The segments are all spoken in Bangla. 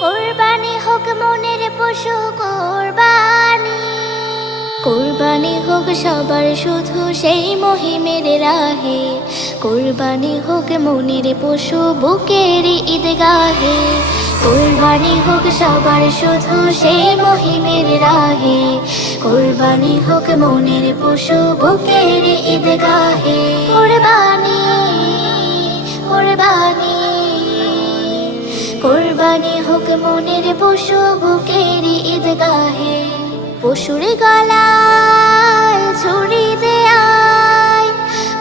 কোরবানি হোক পশু হোক সবার শুধু সেই মহিমের রাহে। কোরবানি হোক মনের পশু বুকের ঈদগাহে। কোরবানি হোক সবার শুধু সেই মহিমের রাহে। কোরবানি হোক মনের পশু বুকের ঈদগাহে। কোরবানি মনের পশু বুকের ঈদগাহে, পশুর গলায় ছুরি দেয়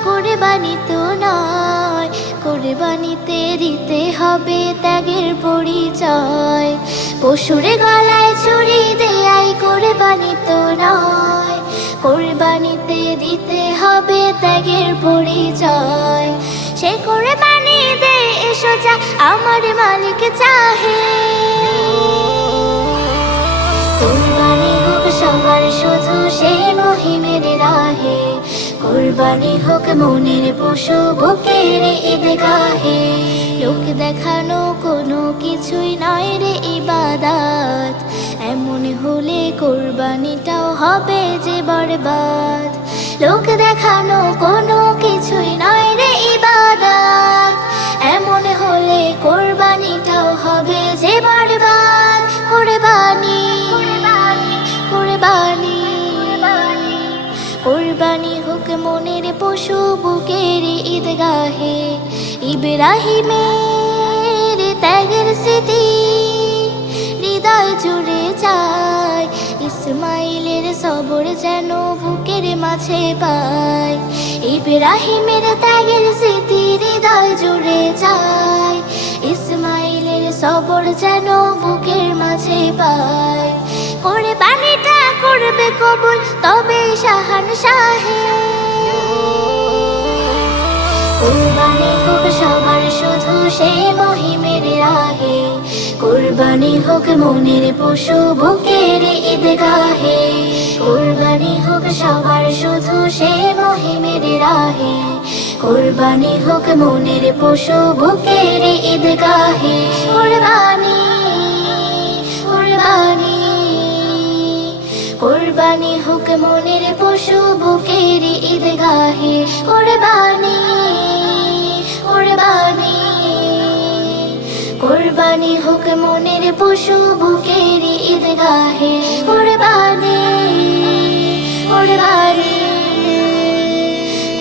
কোরবানি তো নয়, কোরবানিতে দিতে হবে ত্যাগের পরিচয়। পশুর গলায় ছুরি দেয় কোরবানি তো নয়, কোরবানিতে দিতে হবে ত্যাগের পরিচয়। সে কোরবানি দে এসো যা, আমার মালিক চাহে। সেই মহিমের রাহে, কোরবানি হোক মনের পশু, বুকের ঈদগাহে লোক দেখানো কোনো কিছুই নয় রে ইবাদাত, এমন হলে কোরবানিটাও হবে যে বরবাদ। লোক দেখানো কোনো বুকের ঈদগাহে ইব্রাহিমের ত্যাগের স্মৃতি হৃদয় জুড়ে যায় ইসমাইলের সবর যেন বুকের মাঝে পায়। ইব্রাহিমের ত্যাগের স্মৃতি হৃদয় জুড়ে যায় ইসমাইলের সবর যেন বুকের মাঝে পায়। করে পানিটা করবে কবুল, তবে শাহান শাহে কোরবানি হোক সবার, শুধু সেই মহিমের আগে। কোরবানি হোক মনের পশু, বুকের ঈদগাহে। কোরবানি হোক সবার, শুধু সেই মহিমের রাহে কোরবানি হোক মনের পশু, বুকের কোরবানি হোক মনের পশু বুকের ঈদগাহে। কোরবানি কোরবানি কোরবানি হোক মনের পশু বুকের ঈদগাহে। কোরবানি কোরবানি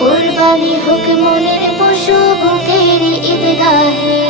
কোরবানি হোক মনের পশু বুকের ঈদগাহে।